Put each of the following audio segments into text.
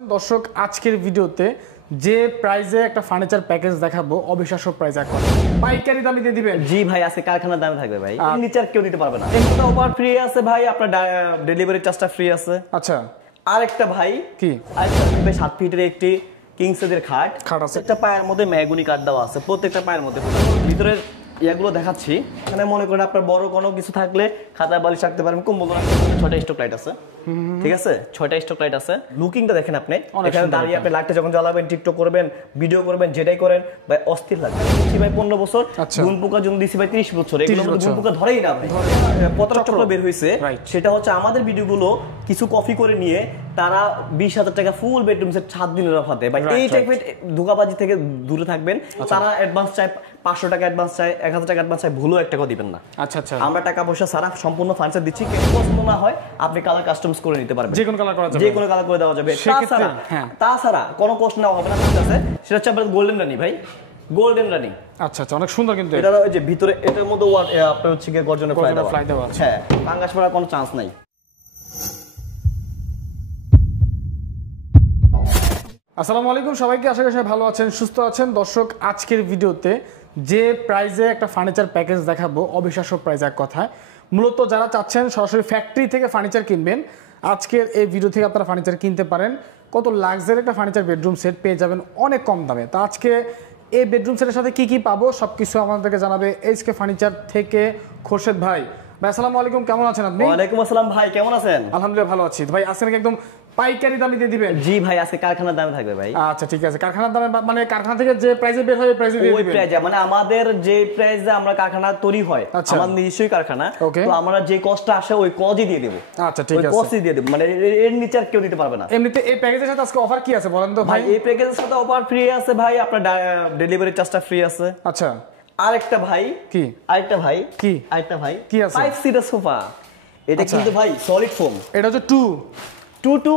দর্শক আজকের ভিডিওতে যে প্রাইজে একটা ফার্নিচার প্যাকেজ দেখাবো অবিশ্বাস্য প্রাইস এখন পাইকারি দামে দিয়ে দিবেন। জি ভাই আজকে কারখানার দামে থাকবে ভাই, নিচে কেউ দিতে পারবে না। এমনিতে অফার ফ্রি আছে ভাই, আপনার ডেলিভারি চার্জটা ফ্রি আছে। আচ্ছা আরেকটা ভাই কি আরেকটা 7 ফিটের একটি কিং সাইজের খাট আছে, একটা পায়ের মধ্যে ম্যাগুনি কাঠ দেওয়া আছে, প্রত্যেকটা পায়ের মধ্যে। ভিতরের ইয়াগুলো দেখাচ্ছি, মানে মনে করেন আপনার বড় কোনো কিছু থাকলে খাতায় বালিশ রাখতে পারবেন, কম্বল রাখতে পারবেন। 6টা স্টক লাইট আছে, ঠিক আছে, 6টা স্টক লাইট আছে। লুকিংটা দেখেন আপনি, এখানে দাঁড়িয়ে আপনি লাইটটা যখন জ্বালাবেন, টিকটক করবেন, ভিডিও করবেন, যেটাই করেন ভাই অস্থির লাগবে। দিচ্ছি ভাই 15 বছর, গুণ পোকা জন্য দিচ্ছি ভাই 30 বছর। এগুলো গুণ পোকা ধরেই না ভাই। পত্রচক্র বের হয়েছে, সেটা হচ্ছে আমাদের ভিডিওগুলো কিছু কপি করে নিয়ে তারা 20,000 টাকা ফুল বেডরুম সেট 7 দিনের অফার দেয় ভাই। এই টাইপের ধোঁকাবাজি থেকে দূরে থাকবেন। তারা অ্যাডভান্স চায় 500 টাকা, অ্যাডভান্স চায় 1000 টাকা, অ্যাডভান্স চায়, ভুলও 1 টাকাও দিবেন না। আচ্ছা আচ্ছা, আমরা টাকা পয়সা সারা সম্পূর্ণ ফার্নিচার দিচ্ছি। কেউ পছন্দ না হয় আপনি কালার কাস্টমাইজ করে নিতে পারবেন, যে কোনো কালার করা যাবে, যে কোনো কালার করে দেওয়া যাবে। তাছাড়া কোনো কষ্ট নেওয়া হবে না। সেটা হচ্ছে আপনার গোল্ডেন রানি ভাই, গোল্ডেন রানি। আচ্ছা আচ্ছা, অনেক সুন্দর। কিন্তু এটা ওই যে ভিতরে এটার মধ্যে আপনার হচ্ছে গিয়ে গর্জনের ফ্লাই দেওয়া আছে। হ্যাঁ, ফাঙ্গাস পড়ার কোনো চান্স নাই। আসসালামু আলাইকুম সবাইকে, আশা করি সবাই ভালো আছেন, সুস্থ আছেন। দর্শক আজকের ভিডিওতে যে প্রাইজে একটা ফার্নিচার প্যাকেজ দেখাবো অবিশ্বাস্য প্রাইস, এক কথায় মূলত যারা চাচ্ছেন সরাসরি ফ্যাক্টরি থেকে ফার্নিচার কিনবেন, আজকের এই ভিডিও থেকে আপনারা ফার্নিচার কিনতে পারেন। কত লাক্সারি একটা ফার্নিচার বেডরুম সেট পেয়ে যাবেন অনেক কম দামে। তা আজকে এই বেডরুম সেটের সাথে কি কি পাবো সবকিছু আমাদেরকে জানাবে এইচকে ফার্নিচার থেকে খোরশেদ ভাই। ভাই আসসালামু আলাইকুম, কেমন আছেন আপনি? ওয়ালাইকুম আসসালাম ভাই, কেমন আছেন? আলহামদুলিল্লাহ ভালো আছি। ভাই আজকে নাকি একদম পাইকারি দামে দিয়ে দিবেন? জি ভাই, আজকে কারখানার দামে থাকবে ভাই। আচ্ছা ঠিক আছে, কারখানার দামে মানে কারখানা থেকে যে প্রাইসে বের হয় প্রাইসে দিয়ে ওই দিবেন? প্রাইসে, মানে আমাদের যে প্রাইসে আমরা কারখানা তৈরি হয়, আমাদের নিজস্বই কারখানা, তো আমরা যে কস্টটা আসে ওই কস্টই দিয়ে দেব। আচ্ছা ঠিক আছে, ওই কস্টই দিয়ে দেব, মানে এর নিচে আর কেউ দিতে পারবে না। এমনিতে এই প্যাকেজের সাথে আজকে অফার কি আছে বলেন তো ভাই? এই প্যাকেজের সাথে অফার ফ্রি আছে ভাই, আপনার ডেলিভারি চার্জটা ফ্রি আছে। আচ্ছা আরেকটা ভাই কি আরেকটা ভাই কি আরেকটা ভাই কি আছে? 5 সিটার সোফা। এটা কিন্তু ভাই সলিড ফোম, এটা হচ্ছে 2 to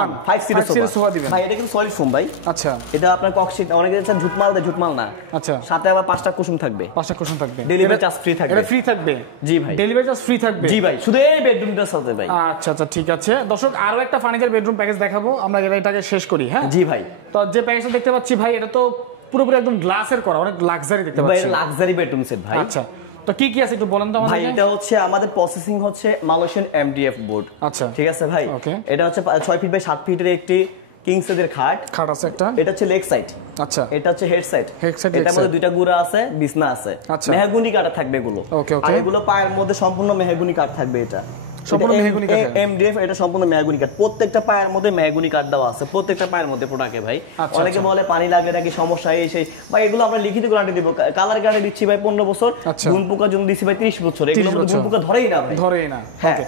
1 5 সিটার সোফা দিবেন ভাই। এটা কিন্তু সলিড ফোম ভাই। আচ্ছা, এটা আপনার কক্সিট, অনেকে চান ঝুটমাল দেয়, ঝুটমাল না। আচ্ছা, সাথে আবার 5টা কুশন থাকবে, 5টা কুশন থাকবে, ডেলিভারি চার্জ ফ্রি থাকবে। এটা ফ্রি থাকবে? জি ভাই, ডেলিভারি চার্জ ফ্রি থাকবে। জি ভাই, শুধু এই বেডরুমটার সাথে ভাই। আচ্ছা আচ্ছা ঠিক আছে। দর্শক আরো একটা ফার্নিচার বেডরুম প্যাকেজ দেখাবো, আমরা এটাকে শেষ করি। হ্যাঁ জি ভাই, তো যে প্যাকেজটা দেখতে পাচ্ছি ভাই, এটা তো পুরোপুরি একদম গ্লাসের করা, অনেক লাক্সারি দেখতে পাচ্ছি। ভাই লাক্সারি বেডরুম সেট ভাই। আচ্ছা, তো কি কি আছে একটু বলেন তো আমাদের। ভাই এটা হচ্ছে আমাদের প্রসেসিং হচ্ছে মালয়েশিয়ান এমডিএফ বোর্ড। আচ্ছা ঠিক আছে ভাই, এটা হচ্ছে 6 ফিট বাই 7 ফিটের একটি কিং সাইজের খাট আছে একটা। এটা হচ্ছে লেগ সাইড। আচ্ছা, এটা হচ্ছে হেড সাইড। এটার মধ্যে 2টা গুড়া আছে, বিছনা আছে, আচ্ছা, মেহগুনি কাঠ থাকবে এগুলো। আর এগুলো পায়ের মধ্যে সম্পূর্ণ মেহগুনি কাঠ থাকবে। এটা সম্পূর্ণ মেহগুনি কাঠ, এমডিএফ, এটা সম্পূর্ণ মেহগুনি কাঠ। প্রত্যেকটা পায়ের মধ্যে মেহগুনি কাঠ দেওয়া আছে, প্রত্যেকটা পায়ের মধ্যে প্রোডাক্টে ভাই। অনেকে বলে পানি লাগে নাকি, সমস্যা এই সেই ভাই, এগুলো আমরা লিখিত গ্যারান্টি দিব। কালার গ্যারান্টি দিচ্ছি ভাই 15 বছর, গুণ পোকা জন্য দিচ্ছি ভাই 30 বছর। এগুলো গুণ পোকা ধরেই না ভাই, ধরেই না। হ্যাঁ,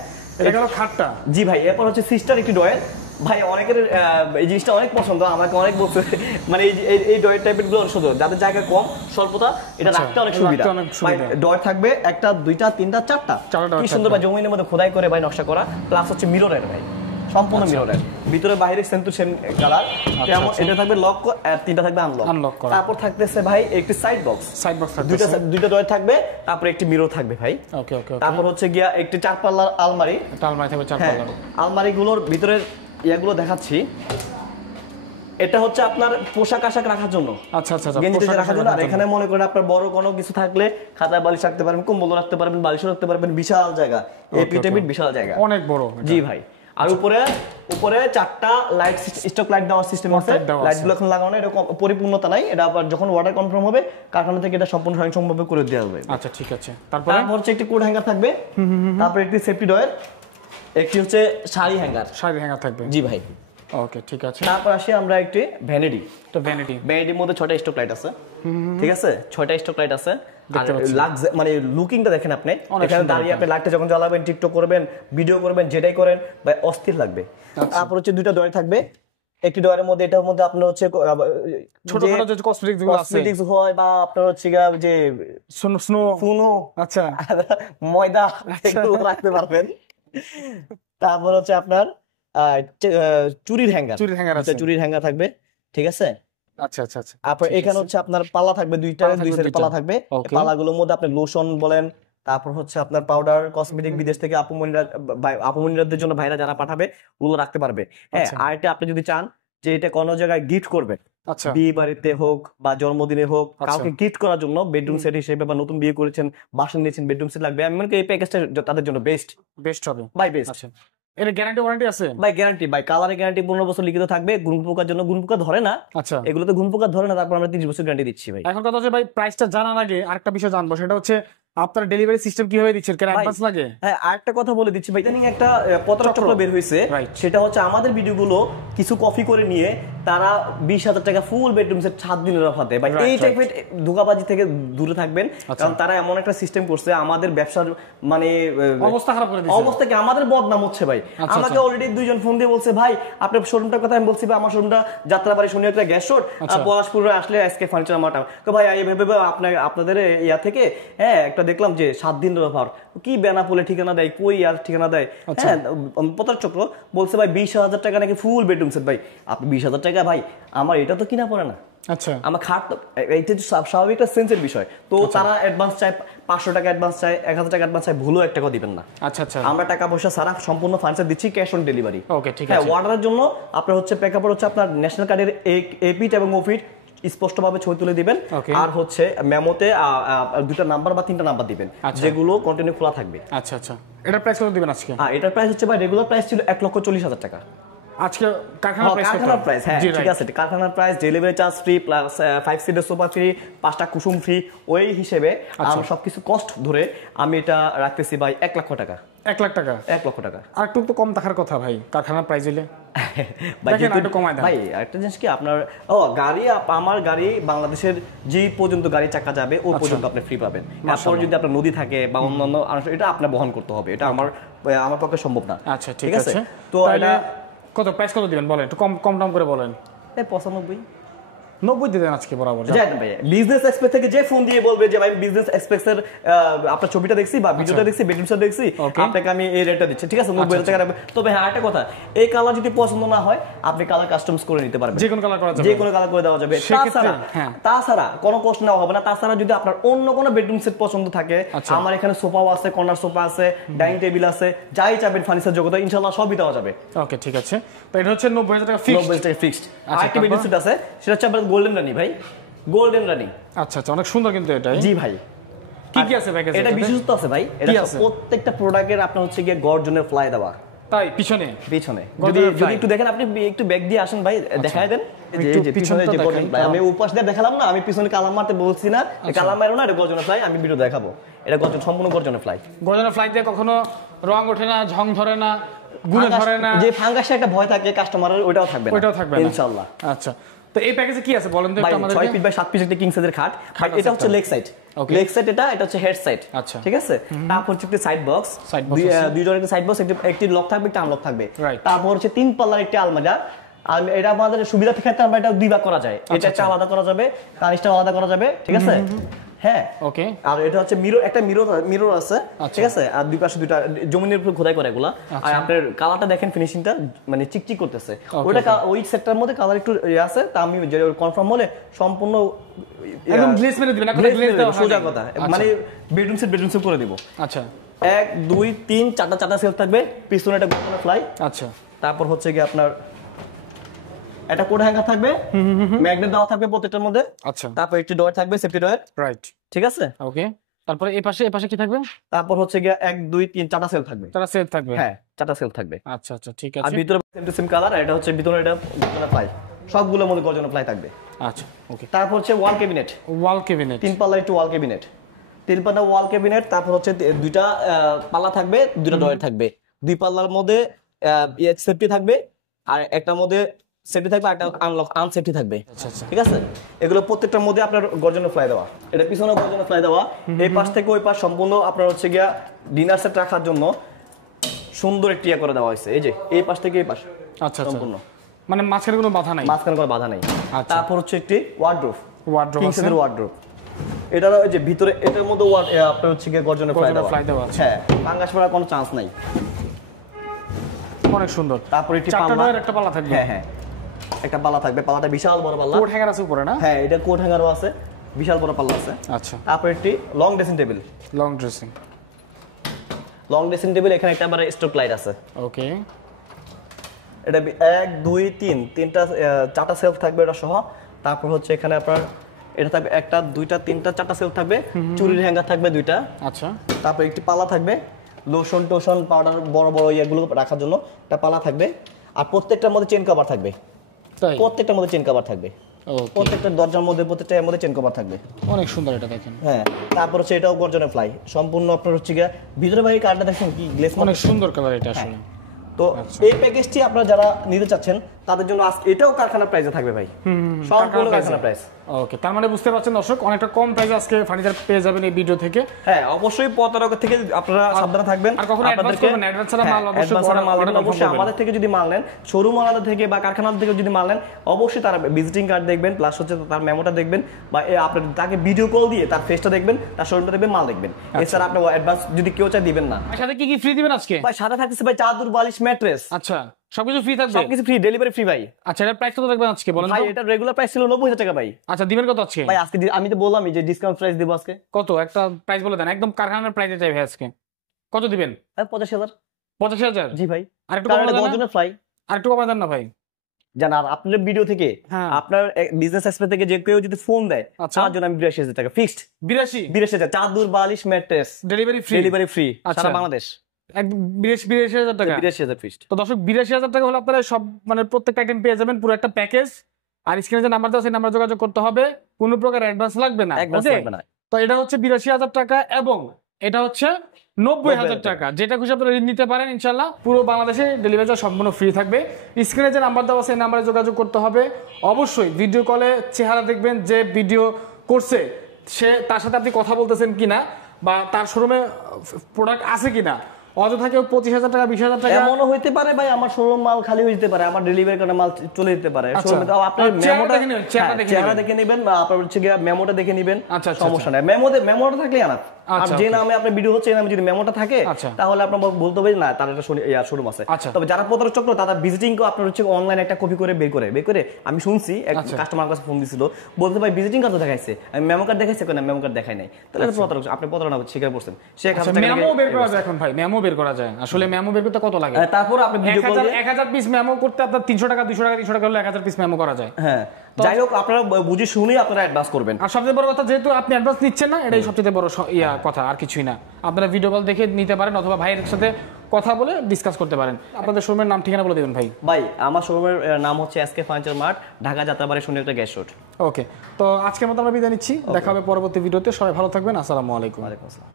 এটা গেল খাটটা। জি ভাই, এরপর হচ্ছে সিস্টার একটি ডয়ের। ভাই অনেকের এই জিনিসটা অনেক পছন্দ, আমাকে অনেক বলছে, মানে এই ডয়ের টাইপের গুলো শুধু যাদের জায়গা কম, স্বল্পতা, এটা রাখতে অনেক সুবিধা। ভাই ডয়ের থাকবে 1টা 2টা 3টা 4টা, কি সুন্দর ভাই, জমিনের মধ্যে খোদাই করে ভাই নকশা করা, প্লাস হচ্ছে মিররের ভাই, সম্পূর্ণ মিররের, ভিতরে বাইরে সেম টু সেম কালার। এটা থাকবে লক আর 3টা থাকবে আনলক। তারপর থাকতেছে ভাই একটি সাইড বক্স, দুইটা ডয়ার থাকবে, তারপর একটি মিরর থাকবে ভাই। ওকে ওকে। তারপর হচ্ছে গিয়া একটি 4 পাল্লার আলমারি, থাকবে 4 পাল্লার। আলমারিগুলোর ভিতরে ইয়াগুলো দেখাচ্ছি। এটা হচ্ছে আপনার পোশাক আশাক রাখার জন্য, আচ্ছা আচ্ছা, গেঞ্জি রাখার জন্য। আর এখানে মনে করেন আপনার বড় কোনো কিছু থাকলে খাতায় বালিশ রাখতে পারবেন, কম্বল রাখতে পারবেন, বালিশ রাখতে পারবেন, বিশাল জায়গা, এপিটেবিট বিশাল জায়গা, অনেক বড়। জি ভাই। আর উপরে 4টা লাইট, স্টক লাইট দেওয়ার সিস্টেম আছে। লাইটগুলো এখন লাগানো, এটা পরিপূর্ণতা নাই, এটা আবার যখন অর্ডার কনফার্ম হবে কারখানা থেকে এটা সম্পূর্ণ স্বয়ংসম্ভবে করে দেওয়া হবে। আচ্ছা ঠিক আছে। তারপর হচ্ছে একটি কোট হ্যাঙ্গার থাকবে, তারপর একটি সেফটি ডয়ার, একটি হচ্ছে শাড়ি হ্যাঙ্গার থাকবে। জি ভাই, ওকে ঠিক আছে। তারপর আসি আমরা একটি ভ্যানিটি। তো ভ্যানিটির মধ্যে 6টা স্টক লাইট আছে, ঠিক আছে, 6টা স্টক লাইট আছে। মানে লুকিংটা দেখেন আপনি, এখানে দাঁড়িয়ে আপনি লাইটটা যখন জ্বালাবেন, টিকটক করবেন, ভিডিও করবেন, যেটাই করেন ভাই অস্থির লাগবে। তারপর হচ্ছে 2টা ডয়ার থাকবে, একটি ডয়ারের মধ্যে এটার মধ্যে আপনার হচ্ছে ছোটখাটো যে কসমেটিক্স হয়, বা আপনার হচ্ছে যে স্নো, আচ্ছা, ময়দা এগুলো রাখতে পারবেন। তারপর হচ্ছে আপনার চুরির হ্যাঙ্গার থাকবে, ঠিক আছে। আচ্ছা আচ্ছা আচ্ছা। এখানে হচ্ছে আপনার পাল্লা থাকবে, দুই সাইডে পাল্লা থাকবে। পাল্লাগুলোর মধ্যে আপনি লোশন বলেন, তারপর হচ্ছে আপনার পাউডার, কসমেটিক বিদেশ থেকে আপুমনিরাদের জন্য ভাইরা যারা পাঠাবে ওগুলো রাখতে পারবে। হ্যাঁ, আর এটা আপনি যদি চান যে এটা কোনো জায়গায় গিফট করবে, আচ্ছা বিয়ে বাড়িতে হোক বা জন্মদিনে হোক, কাউকে গিফট করার জন্য বেডরুম সেট হিসেবে, বা নতুন বিয়ে করেছেন বাসা নিয়েছেন বেডরুম সেট লাগবে, আমি মনে করি এই প্যাকেজটা তাদের জন্য বেস্ট বেস্ট হবে বাই বেস্ট। আচ্ছা এর গ্যারান্টি ওয়ারেন্টি আছে ভাই গ্যারান্টি, ভাই কালারের গ্যারান্টি 15 বছর লিখিত থাকবে। গুণ পোকার জন্য গুণ পোকা ধরে না, আচ্ছা এগুলোতে গুণ পোকা ধরে না, তারপর আমরা 30 বছর গ্যারান্টি দিচ্ছি ভাই। এখন কথা হচ্ছে ভাই প্রাইসটা জানার আগে আরেকটা বিষয় জানবো, সেটা হচ্ছে আপনার ডেলিভারি সিস্টেম কিভাবে দিচ্ছেন, কেন অ্যাডভান্স লাগে? হ্যাঁ আরেকটা কথা বলে দিচ্ছি ভাই, ইদানিং একটা পত্রচক্র বের হয়েছে, Right. সেটা হচ্ছে আমাদের ভিডিওগুলো কিছু কপি করে নিয়ে তারা 20,000 টাকা ফুল বেডরুম সেট 7 দিনের অফার দেয় ভাই। Right, এই right. টাইপের ধোঁকাবাজি থেকে দূরে থাকবেন, আচ্ছা। কারণ তারা এমন একটা সিস্টেম করছে আমাদের ব্যবসার মানে অবস্থা খারাপ করে দিচ্ছে অবস্থাকে আমাদের বদনাম হচ্ছে ভাই। আচ্ছা, আমাকে আচ্ছা। অলরেডি দুইজন ফোন দিয়ে বলছে ভাই আপনার শোরুমটার কথা, আমি বলছি ভাই আমার শোরুমটা যাত্রাবাড়ি শনিয়াত্রা গ্যাস রোড, আচ্ছা। পলাশপুরে আসলে আজকে ফার্নিচার মার্ট। ভাই এইভাবে আপনাদের ইয়া থেকে হ্যাঁ একটা দেখলাম যে 7 দিনের অফার, কি বেনাপোলে ঠিকানা দেয়, কই আর ঠিকানা দেয়, আচ্ছা। হ্যাঁ পত্রচক্র বলছে ভাই 20,000 টাকা নাকি ফুল বেডরুম সেট। ভাই আপনি 20,000 টাকা, ভাই আমার এটা তো কিনা পড়ে না, আচ্ছা আমার খাট তো, এইটা তো স্বাভাবিক একটা সেন্সের বিষয়। তো তারা অ্যাডভান্স চায় 500 টাকা অ্যাডভান্স চায়, 1,000 টাকা অ্যাডভান্স চায়, ভুলও 1 টাকাও দিবেন না। আচ্ছা আচ্ছা আমরা টাকা পয়সা সারা সম্পূর্ণ ফার্নিচার দিচ্ছি ক্যাশ অন ডেলিভারি। ওকে ঠিক হ্যাঁ আছে অর্ডারের জন্য আপনার হচ্ছে প্রেক্ষাপট হচ্ছে আপনার ন্যাশনাল কার্ডের এপিট এবং ওপিট স্পষ্টভাবে ছবি তুলে দিবেন, Okay. আর হচ্ছে মেমোতে 2টা নাম্বার বা 3টা নাম্বার দিবেন, আচ্ছা। যেগুলো কন্টিনিউ খোলা থাকবে। আচ্ছা আচ্ছা এটার প্রাইস কত দিবেন আজকে? এটার প্রাইস হচ্ছে ভাই রেগুলার প্রাইস ছিল 1,40,000 টাকা। আজকে কারখানার প্রাইস কত? কারখানার প্রাইস, হ্যাঁ জি, ঠিক right. আছে, কারখানার price delivery charge free plus 5 সিটের সোফা ফ্রি, 5টা কুসুম ফ্রি, ওই হিসেবে আমি সবকিছু কস্ট ধরে আমি এটা রাখতেছি ভাই 1 লক্ষ টাকা। 1 লাখ টাকা? 1 লক্ষ টাকা। আর একটু তো কম থাকার কথা ভাই কারখানার প্রাইস হলে। ভাই দেখেন, একটু কমায় দেন। ভাই একটা জিনিস কি আপনার গাড়ি, আমার গাড়ি বাংলাদেশের যে পর্যন্ত গাড়ি চাকা যাবে ও পর্যন্ত আপনি ফ্রি পাবেন। তারপর যদি আপনার নদী থাকে বা অন্যান্য এটা আপনার বহন করতে হবে, এটা আমার পক্ষে সম্ভব না। আচ্ছা ঠিক আছে তো তাহলে এটা কত প্রাইস কত দিবেন বলেন, একটু কম কম দাম করে বলেন। 95। 90 দিয়ে দেন আজকে বরাবর। জানেন ভাই বিজনেস এক্সপেক্ট থেকে যে ফোন দিয়ে বলবে যে ভাই বিজনেস এক্সপেক্টের আপনার ছবিটা দেখছি বা ভিডিওটা দেখছি বেডরুমটা দেখছি, Okay. আপনাকে আমি এই রেটটা দিচ্ছি, ঠিক আছে 90,000 টাকা রাখবে। তবে হ্যাঁ একটা কথা, এই কালার যদি পছন্দ না হয় আপনি কালার কাস্টমাইজ করে নিতে পারবেন, যে কোনো কালার করা যাবে, যে কোনো কালার করে দেওয়া যাবে। সেক্ষেত্রে, হ্যাঁ। তাছাড়া কোনো কষ্ট নেওয়া হবে না। তাছাড়া যদি আপনার অন্য কোনো বেডরুম সেট পছন্দ থাকে, আচ্ছা। আমার এখানে সোফাও আছে, কর্নার সোফা আছে, ডাইনিং টেবিল আছে, যাই চাবেন ফার্নিচার জগতে ইনশাআল্লাহ সবই দেওয়া যাবে। ওকে ঠিক আছে তো এটা হচ্ছে 90,000 টাকা ফিক্সড। 90,000 টাকা ফিক্সড। আচ্ছা, আরেকটা বেডরুম সেট আছে, সেটা হচ্ছে আপনার গোল্ডেন রানি ভাই, গোল্ডেন রানি। আচ্ছা আচ্ছা অনেক সুন্দর কিন্তু এটা। জি ভাই। কি কি আছে প্যাকেজে? এটা বিশেষত্ব আছে ভাই, এটা আছে? প্রত্যেকটা প্রোডাক্টের আপনার হচ্ছে গিয়ে গর্জনের ফ্লাই দেওয়া তাই পিছনে পিছনে। যদি গর্জনের fly? যদি একটু দেখেন, আপনি একটু ব্যাগ দিয়ে আসেন ভাই, দেখায় দেন একটু এই যে পিছনে পিছনটা যে গর্জন দেখাই, fly। আমি উপাস দিয়ে দেখালাম না, আমি পিছনে কালাম মারতে বলছি না, কালাম মারো না, এটা গর্জনের ফ্লাই, আমি ভিডিও দেখাবো। এটা গর্জন, সম্পূর্ণ গর্জনের ফ্লাই। গর্জনের ফ্লাই দিয়ে কখনো রং ওঠে না, ঝং ধরে না, গুণে ধরে না, যে ফাঙ্গাসের একটা ভয় থাকে কাস্টমারের, ওইটাও থাকবে না, ওইটাও থাকবে না ইনশাআল্লাহ। আচ্ছা তো এই প্যাকেজে কি আছে বলেন তো ভাই একটু আমাদের। 6 ফিট বাই 7 ফিট একটা কিং সাইজের খাট। খাট এটা আছে হচ্ছে একটা। Leg side, Okay. Leg side, এটা হচ্ছে হেড সাইড। আচ্ছা। ঠিক আছে, তারপর হচ্ছে একটা সাইড বক্স, Side box আছে। দুইজন একটা সাইড বক্স, একটি লক থাকবে, একটা আনলক থাকবে। Right. তারপর হচ্ছে 3 পাল্লার একটি আলমারি। আর এটা আমাদের সুবিধা ক্ষেত্রে আমরা এটা 2 ভাগ করা যায়, এটা একটা আলাদা করা যাবে, কানিসটা আলাদা করা যাবে, ঠিক আছে। হ্যাঁ ওকে আর এটা হচ্ছে মিরর, একটা মিরর আছে, আচ্ছা। ঠিক আছে। আর দুই পাশে দুইটা জমিনের উপর খোদাই করে এগুলা। আর আপনার কালারটা দেখেন, ফিনিশিংটা মানে চিকচিক করতেছে। ওইটা ওই সেটটার মধ্যে কালার একটু আছে, তা আমি যে কনফার্ম হলে সম্পূর্ণ একদম গ্লেজ মেরে দিবেন, এখন গ্লেজ দাও সোজা কথা, মানে বেডরুম সেট করে দিব। আচ্ছা 1 2 3 4টা সেলফ থাকবে, পিছনে একটা গোল ফ্লাই। আচ্ছা তারপর হচ্ছে কি আপনার একটা কোড হ্যাঙ্গার থাকবে, ম্যাগনেট দেওয়া থাকবে প্রত্যেকটার মধ্যে। আচ্ছা তারপর একটি ডয়ার থাকবে, সেফটি ডয়ার, রাইট ঠিক আছে। ওকে তারপরে এই পাশে কি থাকবে? তারপর হচ্ছে গিয়ে 1 2 3 4টা সেল থাকবে। তারা সেট থাকবে, হ্যাঁ 4টা সেল থাকবে। আচ্ছা আচ্ছা ঠিক আর আছে ভিতরে সেম টু সেম কালার, এটা হচ্ছে ভিতরে এটা গর্জনের ফ্লাই, সবগুলোর মধ্যে গর্জনের ফ্লাই থাকবে। আচ্ছা ওকে তারপর হচ্ছে ওয়াল ক্যাবিনেট, ওয়াল ক্যাবিনেট 3 পাল্লার একটু ওয়াল ক্যাবিনেট, 3 পাল্লা ওয়াল ক্যাবিনেট। তারপর হচ্ছে দুইটা পাল্লা থাকবে, দুইটা ডয়ার থাকবে, 2 পাল্লার মধ্যে সেফটি থাকবে, আর একটার মধ্যে সেফটি থাকবে, আর একটা আনসেফটি থাকবে। আচ্ছা আচ্ছা ঠিক আছে, এগুলো প্রত্যেকটার মধ্যে আপনার গর্জনের ফ্লাই দেওয়া, এটা পিছনে গর্জনের ফ্লাই দেওয়া। এই পাশ থেকে ওই পাশ সম্পূর্ণ আপনার হচ্ছে গিয়া ডিনার সেট রাখার জন্য সুন্দর একটি ইয়ে করে দেওয়া হয়েছে। এই যে এই পাশ থেকে এই পাশ আচ্ছা আচ্ছা সম্পূর্ণ, মানে মাঝখানে কোনো বাধা নাই, মাঝখানে কোনো বাধা নেই। আচ্ছা। তারপর হচ্ছে একটি ওয়ার্ড্রোব, ওয়ার্ড্রোব কিং আছে, সাইজের ওয়ার্ড্রোব। এটা যে ভিতরে এটার মধ্যে আপনার হচ্ছে গিয়ে গর্জনের ফ্লাই fly দেওয়া আছে। হ্যাঁ, পাঙ্গাস পড়ার কোনো চান্স নাই। অনেক সুন্দর। তারপর একটি চারটা পাল্লা, ডয়ের একটা পাল্লা থাকবে, হ্যাঁ হ্যাঁ একটা পাল্লা থাকবে, পাল্লাটা বিশাল বড় পাল্লা। কোট হ্যাঙ্গার আছে উপরে না? হ্যাঁ এটা কোট হ্যাঙ্গারও আছে, বিশাল বড় পাল্লা আছে। আচ্ছা তারপর একটি long dressing table, long dressing, long dressing table, এখানে একটা আবার স্ট্রোক লাইট আছে। ওকে এটা 1 2 3 তিনটা চারটা সেলফ থাকবে এটা সহ। তারপর হচ্ছে এখানে আপনার এটা থাকবে একটা দুইটা তিনটা চারটা সেলফ থাকবে, চুরির হ্যাঙ্গার থাকবে দুইটা, আচ্ছা তারপর একটি পালা থাকবে, লোশন টোশন পাউডার বড় বড় ইয়েগুলো রাখার জন্য একটা পালা থাকবে। আর প্রত্যেকটার মধ্যে চেন কভার থাকবে, তাই প্রত্যেকটার মধ্যে চেন কভার থাকবে, ওকে প্রত্যেকটা দরজার মধ্যে প্রত্যেকটার মধ্যে চেন কভার থাকবে। অনেক সুন্দর এটা দেখেন, হ্যাঁ তারপর হচ্ছে এটাও গর্জনের ফ্লাই সম্পূর্ণ আপনার হচ্ছে গিয়ে ভিতরে বাইরে কার্ডটা দেখেন কি গ্লেস অনেক সুন্দর কালার এটা আসলে। তো এই প্যাকেজটি আপনারা যারা নিতে চাচ্ছেন তাদের জন্য আজকে এটাও কারখানা প্রাইসে থাকবে ভাই, সম্পূর্ণ কারখানা প্রাইস। ওকে, তার মানে বুঝতে পারছেন দর্শক অনেকটা কম প্রাইসে আজকে ফার্নিচার পেয়ে যাবেন এই ভিডিও থেকে। হ্যাঁ অবশ্যই প্রতারক থেকে আপনারা সাবধানে থাকবেন। আর কখনো অ্যাডভান্স করবেন না, অ্যাডভান্স ছাড়া মাল অবশ্যই আমাদের থেকে যদি মাল নেন, শোরুম ওনাদের থেকে বা কারখানা থেকে যদি মাল নেন, অবশ্যই তার ভিজিটিং কার্ড দেখবেন, প্লাস হচ্ছে তার মেমোটা দেখবেন, বা আপনার তাকে ভিডিও কল দিয়ে তার ফেসটা দেখবেন, তার শোরুমটা দেখবেন, মাল দেখবেন। এছাড়া আপনি অ্যাডভান্স যদি কেউ চাই দিবেন না। সাথে কি কি ফ্রি দিবেন আজকে? ভাই সাথে থাকতেছে ভাই চাদর বালিশ ম্যাট্রেস, আচ্ছা সবকিছু ফ্রি থাকবে, সবকিছু ফ্রি, ডেলিভারি ফ্রি ভাই। আচ্ছা এটার প্রাইস কত থাকবে আজকে বলেন ভাই তো? এটা রেগুলার প্রাইস ছিল 90,000 টাকা ভাই। আচ্ছা দিবেন কত আজকে? ভাই আজকে আমি তো বললাম যে ডিসকাউন্ট প্রাইস দেব আজকে। কত একটা প্রাইস বলে দেন, একদম কারখানার প্রাইসে চাই ভাই আজকে। কত দিবেন? 85,000। 85,000? জি ভাই, আর একটু কারণ কমায় এটা দেন না? গর্জনের ফ্লাই। আর একটু কমায় দেন না ভাই। জান আর আপনার ভিডিও থেকে হ্যাঁ। আপনার বিজনেস এক্সপের থেকে যে কেউ যদি ফোন দেয়, আচ্ছা। তার জন্য আমি 82,000 টাকা ফিক্সড। 82? চাদর বালিশ mattress delivery free? Delivery free আচ্ছা। সারা বাংলাদেশ। একদম 82,000 টাকা? 82,000 ফিক্সড। তো দর্শক 82,000 টাকা হলে আপনারা সব মানে প্রত্যেকটা আইটেম পেয়ে যাবেন, পুরো একটা প্যাকেজ। আর স্ক্রিনে যে নাম্বার দেওয়া সেই নাম্বার যোগাযোগ করতে হবে, কোনো প্রকার অ্যাডভান্স লাগবে না। Advance Okay? লাগবে না। তো এটা হচ্ছে 82,000 টাকা এবং এটা হচ্ছে 90,000 টাকা। যেটা খুশি আপনারা নিতে পারেন ইনশাল্লাহ। পুরো বাংলাদেশে ডেলিভারি চার্জ সম্পূর্ণ ফ্রি থাকবে। স্ক্রিনে যে নাম্বার দেওয়া সেই নাম্বারে যোগাযোগ করতে হবে। অবশ্যই ভিডিও কলে চেহারা দেখবেন, যে ভিডিও করছে সে তার সাথে আপনি কথা বলতেছেন কিনা, বা তার শোরুমে প্রোডাক্ট আছে কিনা। অযথা কেউ 25,000 টাকা 20,000 টাকা, এমনও হইতে পারে ভাই আমার শোরুম মাল খালি হয়ে যেতে পারে, আমার ডেলিভারি করা মাল চলে যেতে পারে। আচ্ছা। শোরুমে তো আপনার চেহারা মেমোটা দেখে নেবেন, চেহারা দেখে চেহারা নেবেন। দেখে নেবেন, বা আপনার হচ্ছে গিয়ে মেমোটা দেখে নেবেন। আচ্ছা, আচ্ছা, সমস্যা নাই, মেমোটা থাকলে আনাত। আর আচ্ছা, যে okay. নামে আপনার ভিডিও হচ্ছে এই নামে যদি মেমোটা থাকে, আচ্ছা। তাহলে আপনার বলতে হবে না তার একটা শোরুম আছে। আচ্ছা। তবে যারা প্রতারক চক্র তারা ভিজিটিং কো আপনার হচ্ছে অনলাইন একটা কপি করে বের করে আমি শুনছি এক আচ্ছা। কাস্টমার কাছে ফোন দিছিল, বলতে ভাই ভিজিটিং কার্ড তো দেখাইছে, আমি মেমো কার্ড দেখাইছে কেন, মেমো কার্ড দেখাই নাই। তাহলে প্রতারক, আপনি প্রতারণা স্বীকার করছেন। সে মেমো বের করা যায় এখন ভাই, মেমো বের করা যায়। আসলে মেমো বের করতে কত লাগে? তারপর আপনি ভিডিও কল দিয়ে 1000 পিস মেমো করতে আপনার 300 টাকা 200 টাকা 300 টাকা হলে 1000 পিস মেমো করা যায়। হ্যাঁ, যাই হোক আপনারা বুঝে শুনে আপনারা অ্যাডভান্স করবেন। আর সবচেয়ে বড় কথা, যেহেতু আপনি অ্যাডভান্স নিচ্ছেন না, এটাই সবচেয়ে বড় কথা, আর কিছুই না। আপনারা ভিডিও কল দেখে নিতে পারেন, অথবা ভাইয়ের সাথে কথা বলে ডিসকাস করতে পারেন। আপনাদের শোরুমের নাম ঠিকানা বলে দেবেন ভাই। ভাই আমার শোরুমের নাম হচ্ছে SK furniture mart, Dhaka Jatrabari শুনে একটা গ্যাস রোড। ওকে, তো আজকের মতো আমরা বিদায় নিচ্ছি। দেখা হবে পরবর্তী ভিডিওতে। সবাই ভালো থাকবেন। আসসালামু আলাইকুম। ওয়ালাইকুম আসসালাম।